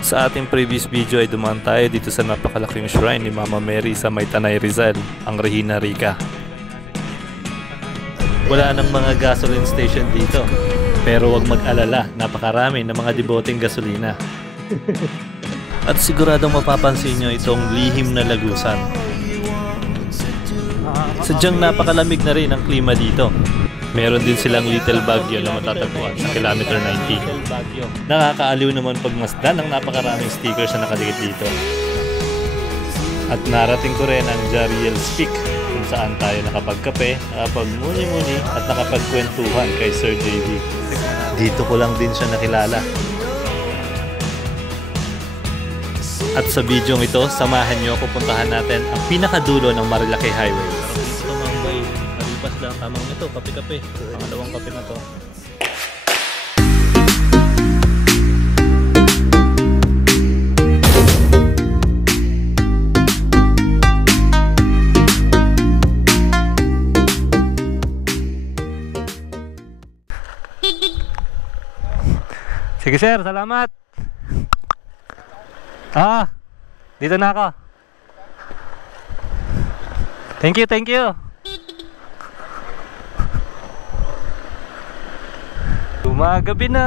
Sa ating previous video ay dumaan tayo dito sa napakalaking shrine ni Mama Mary sa May Tanay Rizal, ang Regina Rica. Wala nang mga gasoline station dito, pero huwag mag-alala, napakarami ng mga deboteng gasolina. At siguradong mapapansin nyo itong lihim na lagusan. Sadyang napakalamig na rin ang klima dito. Meron din silang Little Baguio na matatagpuan sa kilometer 19. Nakakaaliw naman pagmasdan ng napakaraming stickers na nakadikit dito. At narating ko rin ang Jariel's Peak kung saan tayo nakapagkape, nakapagmuni-muni at nakapagkwentuhan kay Sir JV. Dito ko lang din siya nakilala. At sa bidyong ito, samahan nyo ako puntahan natin ang pinakadulo ng Marilake Highway. Nalipas lang tamang ito, kape-kape. Pangalawang kape na to. Sige sir, salamat. Dito na ako. Thank you, thank you. Gumagabi na.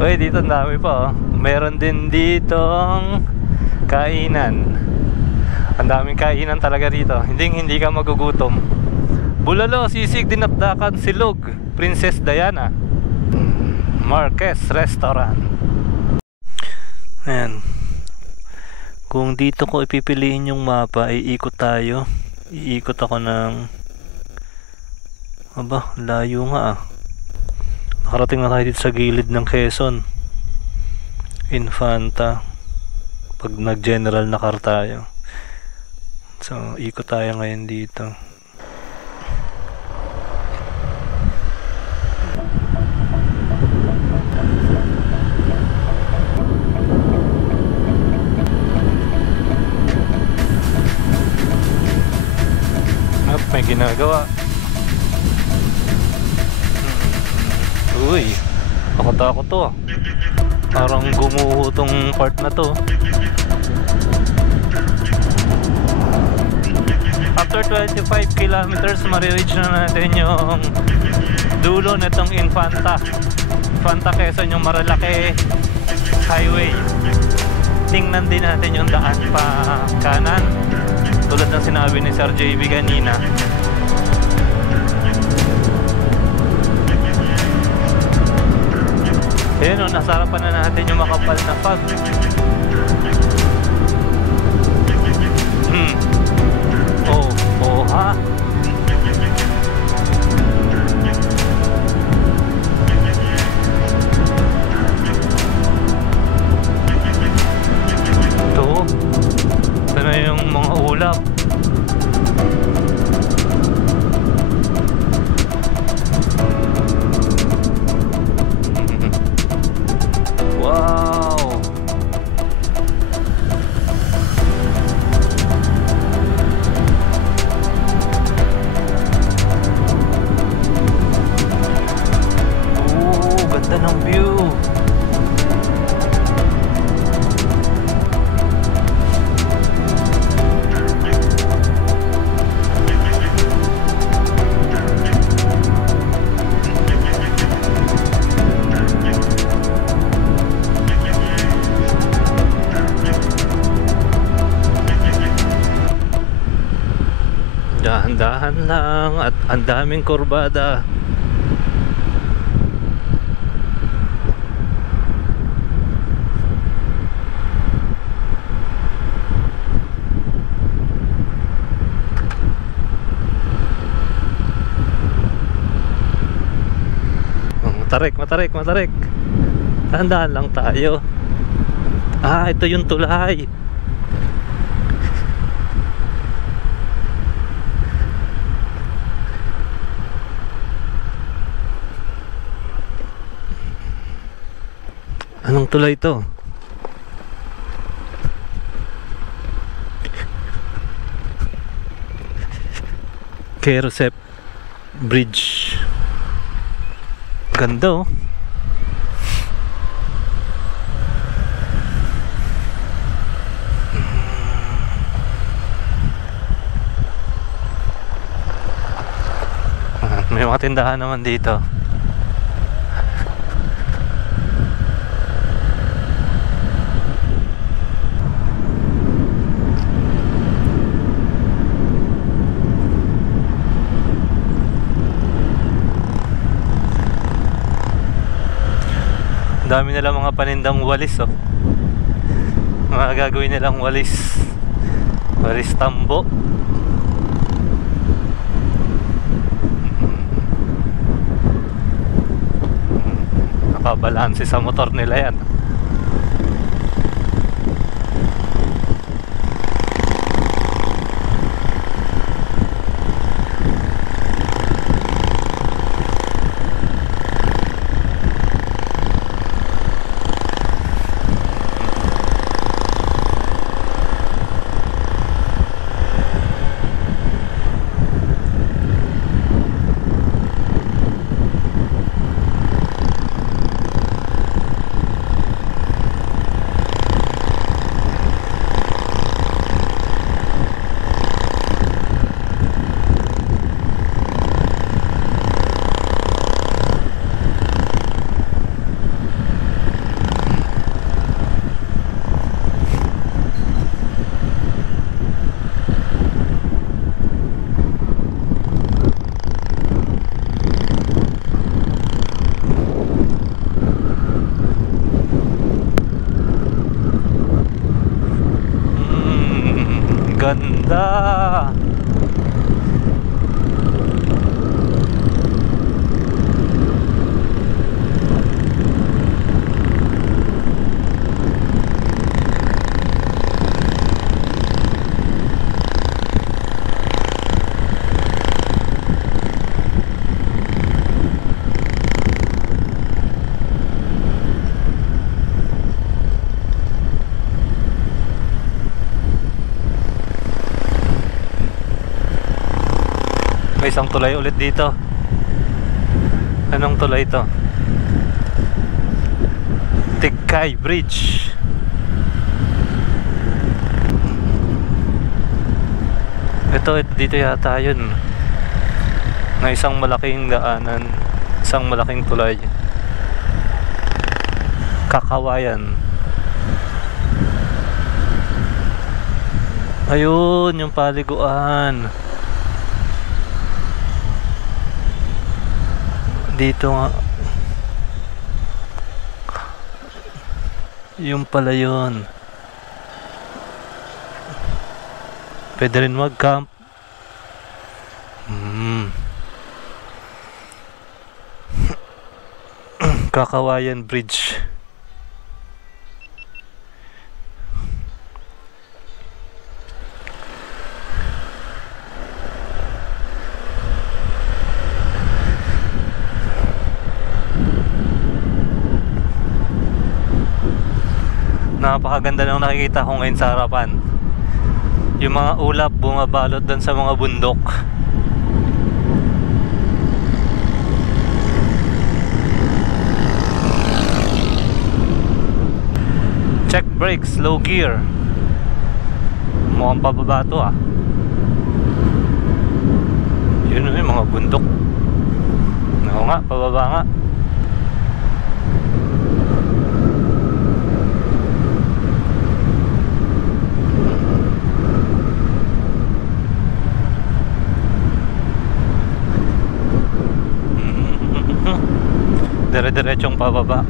Uy, dito ang dami pa oh. Meron din ditong kainan. Ang daming kainan talaga dito. Hindi ka magugutom. Bulalo, sisig, dinakdakan, silog, Princess Diana, Marquez Restaurant. Ayan. Kung dito ko ipipiliin yung mapa, iikot tayo. Iikot ako ng... Aba, layo nga ah. Nakarating na tayo dito sa gilid ng Quezon. Infanta. Pag nag-general na car tayo. So, ikot tayo ngayon dito. May ginagawa. Uy, takot to ah. Parang gumuho tong part na to. After 25 kilometers, ma-reach na natin yung dulo nitong Infanta Quezon, yung Marilake Highway. Tingnan din natin yung daan pa kanan, tulad ng sinabi ni Sir JV kanina. Ayan o, nasa harapan na natin yung makapal na fog. Oh ha? Ito na yung mga ulap. Wow! Ganda ng view. Dahan-dahan lang at ang daming kurbada. Matarik. Dahan-dahan lang tayo. Ito yung tulay. Anong tulay to? Kerosep Bridge. Ganda oh. mga tindahan naman dito. Dami nilang mga panindang walis, oh. Mga gagawin nilang walis. Walis tambo. Nakabalanse sa motor nila yan. Ganda. May isang tulay ulit dito. Anong tulay ito? Tikay Bridge. Ito, dito yata yun. Na isang malaking daanan, isang malaking tulay. Kakawayan. Ayun, yung paliguan. Dito nga. Yung pala yun. Pwede rin mag-camp. Kakawayan Bridge. Napakaganda ng nakikita ko ngayon sa harapan. Yung mga ulap bumabalot doon sa mga bundok. Check brakes, low gear. Mukhang pababa to, ah. Yun yung mga bundok. Oo nga, pababa nga. Dire-diretsong pababa.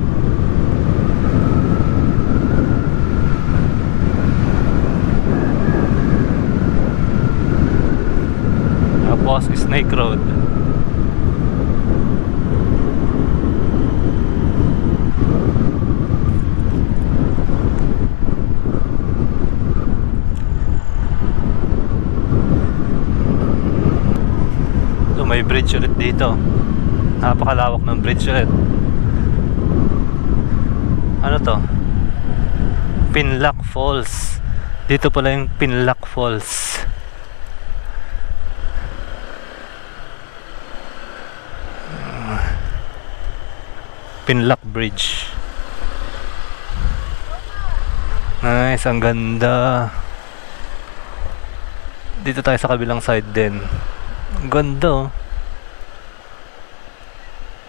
Tapos Snake Road. So, may bridge ulit dito. Napakalawak ng bridge ulit. Ano to? Pinlock Falls. Dito pala yung Pinlock Falls. Pinlock Bridge. Nice, ang ganda. Dito tayo sa kabilang side din. Ang ganda, oh.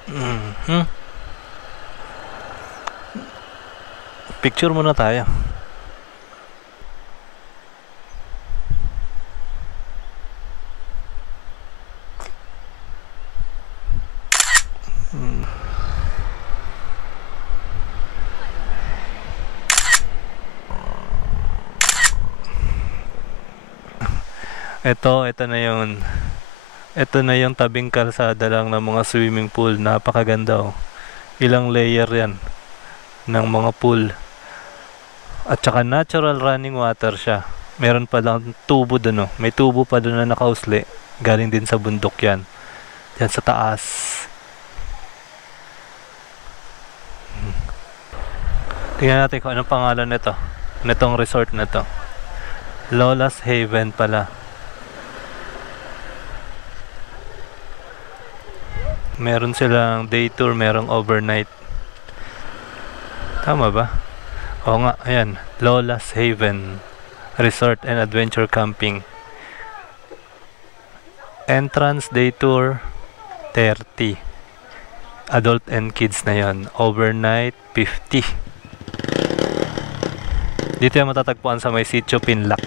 Mhm. Picture muna tayo. Ito na yun. Ito na yung tabing kalsada lang ng mga swimming pool. Napakaganda oh. Ilang layer yan ng mga pool. At saka natural running water siya. Meron pa lang tubo dun oh. May tubo pa dun na nakausli. Galing din sa bundok yan. Diyan sa taas. Tingnan natin kung anong pangalan nito. Nitong resort na to. Lola's Haven pala. Meron silang day tour, merong overnight. Tama ba? Oo nga, ayan. Lola's Haven Resort and Adventure Camping. Entrance day tour 30. Adult and kids na yon. Overnight 50. Dito yung matatagpuan sa may Sitio Pinlac.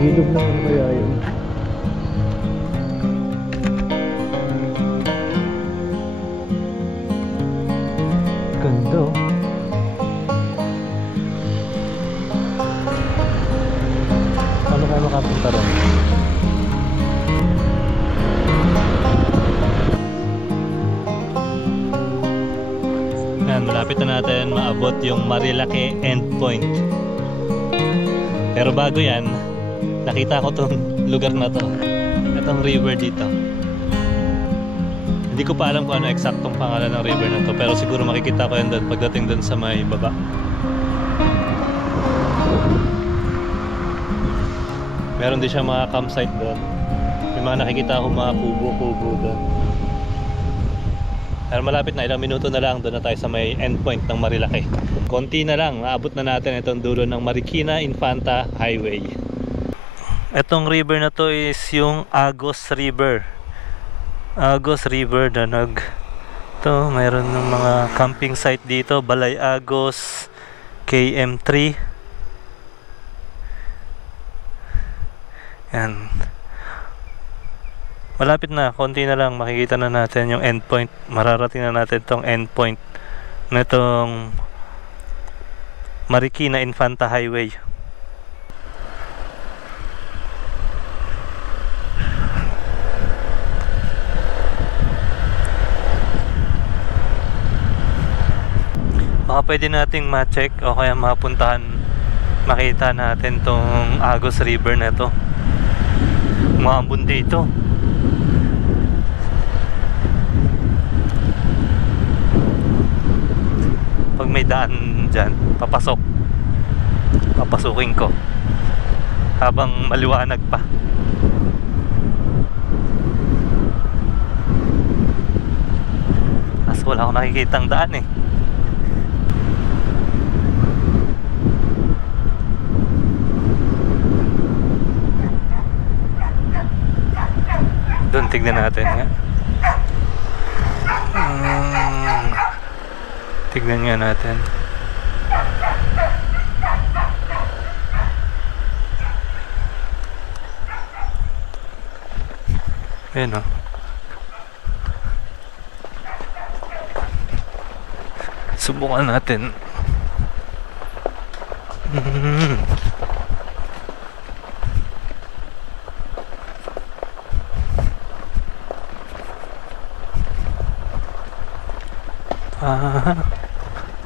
Hilog na ano kaya yun? Ganda oh. Paano kayo makapunta ron? Yan, malapit na natin maabot yung Marilake endpoint. Pero bago yan, nakita ko tong lugar na to. Itong river dito. Hindi ko pa alam kung ano eksaktong pangalan ng river na to, pero siguro makikita ko yan doon pagdating doon sa may baba. Meron din siya mga campsite doon. May mga nakikita ako mga kubo-kubo doon. Pero malapit na, ilang minuto na lang doon na tayo sa may endpoint ng Marilake. Konti na lang, maabot na natin itong dulo ng Marikina Infanta Highway. Itong river na to is yung Agos River. Agos River Danog. Ito, mayroon ng mga camping site dito. Balay Agos, KM3. Yan. Malapit na, konti na lang. Makikita na natin yung endpoint. Mararating na natin itong endpoint na itong Marikina Infanta Highway. Baka pwede nating ma-check o kaya mapuntahan, makita natin tong Agos River na to. Umaambon dito. pag may daan dyan, papasukin ko habang maliwanag pa. Mas wala akong nakikitang daan eh. Doon, tignan natin nga. Tignan nga natin. Ayan o. Subukan natin.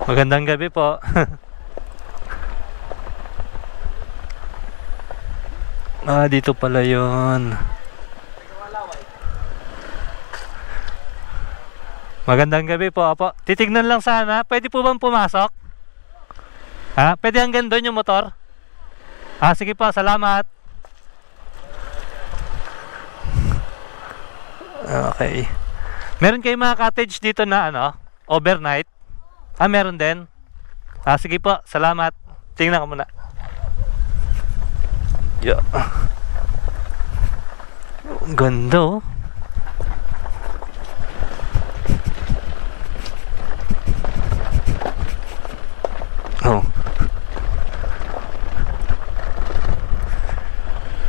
Magandang gabi po. Dito pala yun. Magandang gabi po, apo. Titignan lang sana. Pwede po bang pumasok? Pwede hanggang doon yung motor? Sige po, salamat. Okay. Meron kayong mga cottage dito na overnight? Meron din. Sige po, salamat. Tingnan ko muna. Yeah. Ang ganda oh.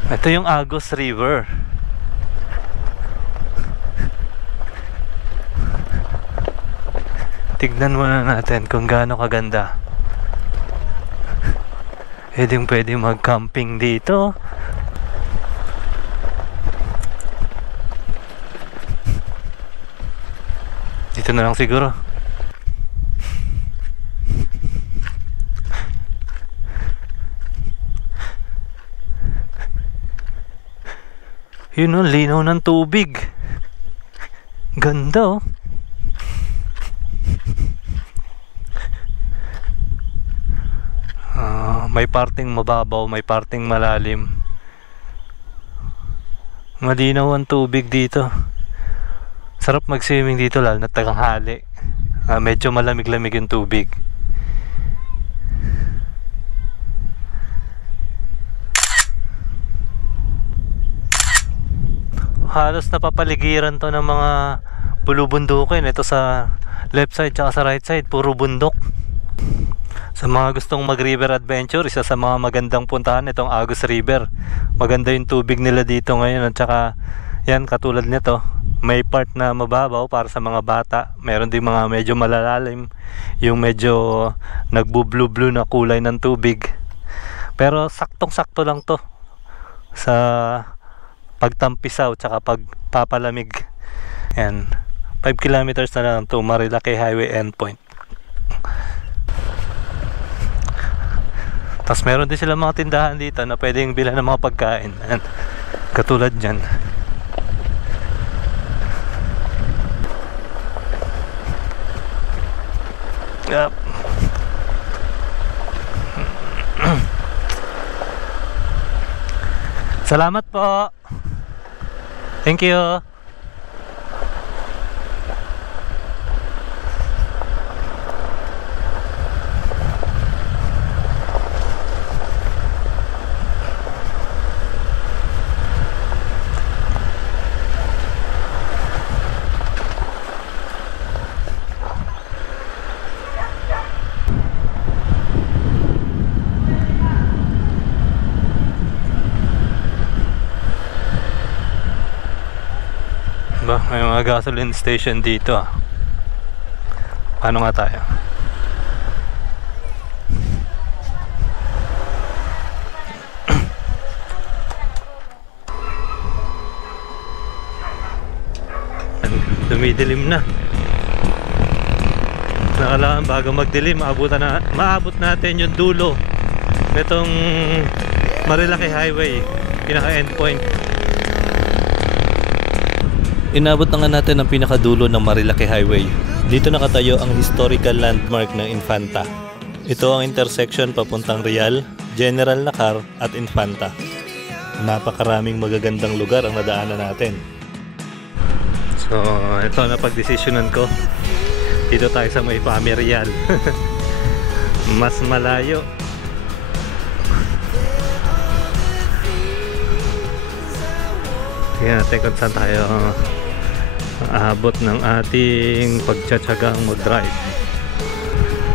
Ito yung Agus River. Tignan muna natin kung gaano kaganda. Pwede mag-camping dito. Dito na lang siguro. Yun o, linaw ng tubig. Ganda oh. May parting mababaw, may parting malalim. Malinaw ang tubig dito. Sarap mag-swimming dito lalo na tanghali. Medyo malamig-lamig yung tubig. Halos napapaligiran to ng mga bulubundukin. Ito sa left side tsaka sa right side, puro bundok. Sa mga gustong mag-river adventure, isa sa mga magandang puntahan itong Agus River. Maganda yung tubig nila dito ngayon at saka yan, katulad nito, may part na mababaw para sa mga bata. Meron din mga medyo malalalim, yung medyo nagbu-blue-blue na kulay ng tubig. Pero saktong-sakto lang to sa pagtampisaw tsaka pagpapalamig. Yan, 5 kilometers na lang to Marilaki Highway endpoint. Tapos meron din sila mga tindahan dito na pwedeng bilhan ng mga pagkain. Ayan. Katulad dyan. Yep. Salamat po. Thank you. May mga gasoline station dito. Paano nga tayo? Dumidilim na. Nakalaan bago magdilim, maabot natin yung dulo nitong Marilaki Highway, pinaka endpoint. Inabot na nga natin ang pinakadulo ng Marilaki Highway. Dito nakatayo ang historical landmark ng Infanta. Ito ang intersection papuntang Real, General Nakar at Infanta. Napakaraming magagandang lugar ang nadaanan natin. So, ito na pagdesisyonan ko. Dito tayo sa may Real. Mas malayo. Tingnan natin kung saan tayo aabot ng ating pagtsatsagang mag-drive.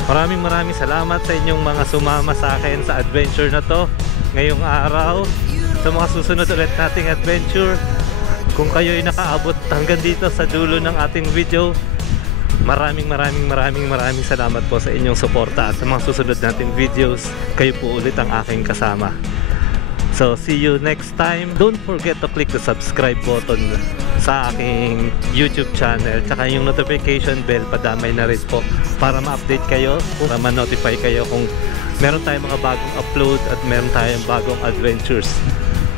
Maraming salamat sa inyong mga sumama sa akin sa adventure na to ngayong araw. Sa mga susunod ulit nating adventure, kung kayo ay nakaabot hanggang dito sa dulo ng ating video, maraming salamat po sa inyong suporta. At sa mga susunod nating videos, kayo po ulit ang aking kasama. So, see you next time. Don't forget to click the subscribe button sa aking YouTube channel. Tsaka yung notification bell, padamay na rin po para ma-update kayo, para ma-notify kayo kung meron tayong mga bagong upload at meron tayong bagong adventures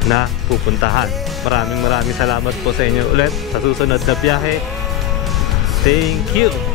na pupuntahan. Maraming salamat po sa inyo ulit sa susunod na biyahe. Thank you!